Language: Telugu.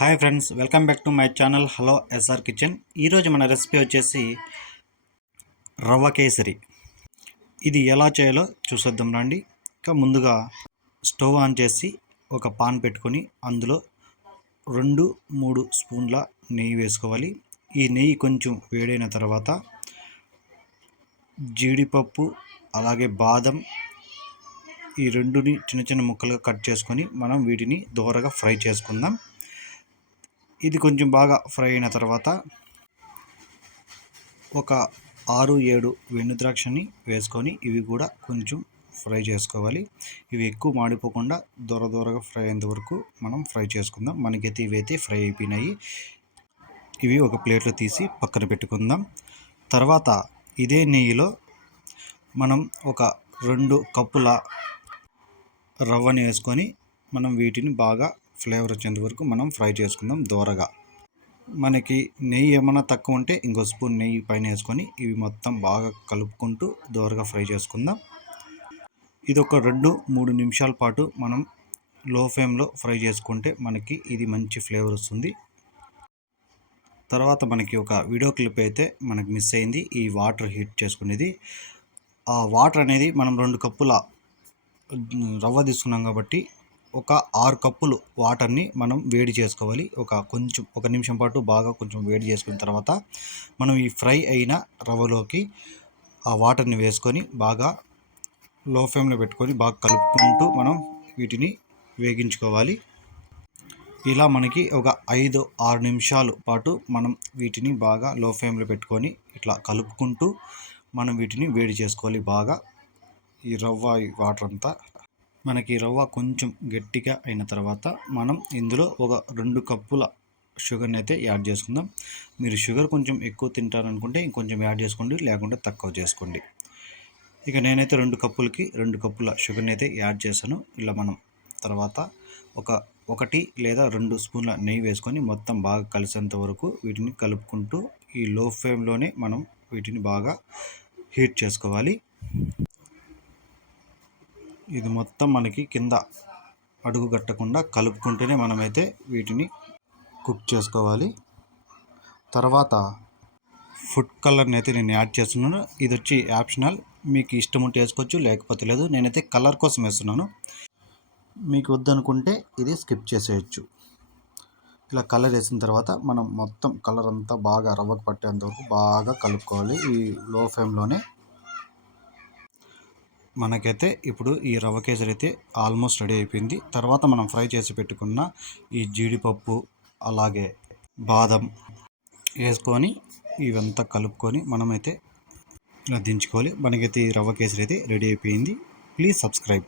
Hi friends welcome back to my channel hello SR kitchen. ఈరోజు మన రెసిపీ వచ్చేసి రవ్వ కేసరి. ఇది ఎలా చేయాలో చూసేద్దాం రండి. ఇంకా ముందుగా స్టవ్ ఆన్ చేసి ఒక పాన్ పెట్టుకొని అందులో రెండు మూడు స్పూన్ల నెయ్యి వేసుకోవాలి. ఈ నెయ్యి కొంచెం వేడైన తర్వాత జీడిపప్పు అలాగే బాదం ఈ రెండుని చిన్న చిన్న ముక్కలుగా కట్ చేసుకొని మనం వీటిని దోరగా ఫ్రై చేసుకుందాం. ఇది కొంచెం బాగా ఫ్రై అయిన తర్వాత ఒక ఆరు ఏడు వెండు ద్రాక్షని వేసుకొని ఇవి కూడా కొంచెం ఫ్రై చేసుకోవాలి. ఇవి ఎక్కువ మాడిపోకుండా దూర దూరగా ఫ్రై అయ్యేంత వరకు మనం ఫ్రై చేసుకుందాం. మనకైతే ఇవైతే ఫ్రై అయిపోయినాయి. ఇవి ఒక ప్లేట్లో తీసి పక్కన పెట్టుకుందాం. తర్వాత ఇదే నెయ్యిలో మనం ఒక రెండు కప్పుల రవ్వని వేసుకొని మనం వీటిని బాగా ఫ్లేవర్ వచ్చేంత వరకు మనం ఫ్రై చేసుకుందాం దోరగా. మనకి నెయ్యి ఏమైనా తక్కువ ఉంటే ఇంకో స్పూన్ నెయ్యి పైన వేసుకొని ఇవి మొత్తం బాగా కలుపుకుంటూ దోరగా ఫ్రై చేసుకుందాం. ఇది ఒక రెండు మూడు నిమిషాల పాటు మనం లో ఫ్లేమ్లో ఫ్రై చేసుకుంటే మనకి ఇది మంచి ఫ్లేవర్ వస్తుంది. తర్వాత మనకి ఒక వీడియో క్లిప్ అయితే మనకి మిస్ అయింది ఈ వాటర్ హీట్ చేసుకునేది. ఆ వాటర్ అనేది మనం రెండు కప్పుల రవ్వ తీసుకున్నాం కాబట్టి ఒక ఆరు కప్పులు వాటర్ని మనం వేడి చేసుకోవాలి. ఒక కొంచెం ఒక నిమిషం పాటు బాగా కొంచెం వేడి చేసుకున్న తర్వాత మనం ఈ ఫ్రై అయిన రవ్వలోకి ఆ వాటర్ని వేసుకొని బాగా లో ఫ్లేమ్లో పెట్టుకొని బాగా కలుపుకుంటూ మనం వీటిని వేగించుకోవాలి. ఇలా మనకి ఒక ఐదు ఆరు నిమిషాలు పాటు మనం వీటిని బాగా లో ఫ్లేమ్లో పెట్టుకొని ఇట్లా కలుపుకుంటూ మనం వీటిని వేడి చేసుకోవాలి బాగా. ఈ రవ్వ వాటర్ అంతా మనకి రవ్వ కొంచెం గట్టిగా అయిన తర్వాత మనం ఇందులో ఒక రెండు కప్పుల షుగర్ని అయితే యాడ్ చేసుకుందాం. మీరు షుగర్ కొంచెం ఎక్కువ తింటారనుకుంటే ఇంకొంచెం యాడ్ చేసుకోండి లేకుంటే తక్కువ చేసుకోండి. ఇక నేనైతే రెండు కప్పులకి రెండు కప్పుల షుగర్ని అయితే యాడ్ చేశాను. ఇలా మనం తర్వాత ఒక ఒకటి లేదా రెండు స్పూన్ల నెయ్యి వేసుకొని మొత్తం బాగా కలిసేంత వరకు వీటిని కలుపుకుంటూ ఈ లో ఫ్లేమ్లోనే మనం వీటిని బాగా హీట్ చేసుకోవాలి. ఇది మొత్తం మనకి కింద అడుగు కట్టకుండా కలుపుకుంటేనే మనమైతే వీటిని కుక్ చేసుకోవాలి. తర్వాత ఫుడ్ కలర్ని అయితే నేను యాడ్ చేస్తున్నాను. ఇది వచ్చి ఆప్షనల్. మీకు ఇష్టం ఉంటే వేసుకోవచ్చు లేకపోతే లేదు. నేనైతే కలర్ కోసం వేస్తున్నాను. మీకు వద్దనుకుంటే ఇది స్కిప్ చేసేయచ్చు. ఇలా కలర్ వేసిన తర్వాత మనం మొత్తం కలర్ అంతా బాగా రవ్వకు పట్టేంత వరకు బాగా కలుపుకోవాలి. ఈ లో ఫ్లేమ్లోనే మనకైతే ఇప్పుడు ఈ రవ్వ కేసరి అయితే ఆల్మోస్ట్ రెడీ అయిపోయింది. తర్వాత మనం ఫ్రై చేసి పెట్టుకున్న ఈ జీడిపప్పు అలాగే బాదం వేసుకొని ఇవంతా కలుపుకొని మనమైతే దించుకోవాలి. మనకైతే ఈ రవ్వ కేసరి అయితే రెడీ అయిపోయింది. Please subscribe.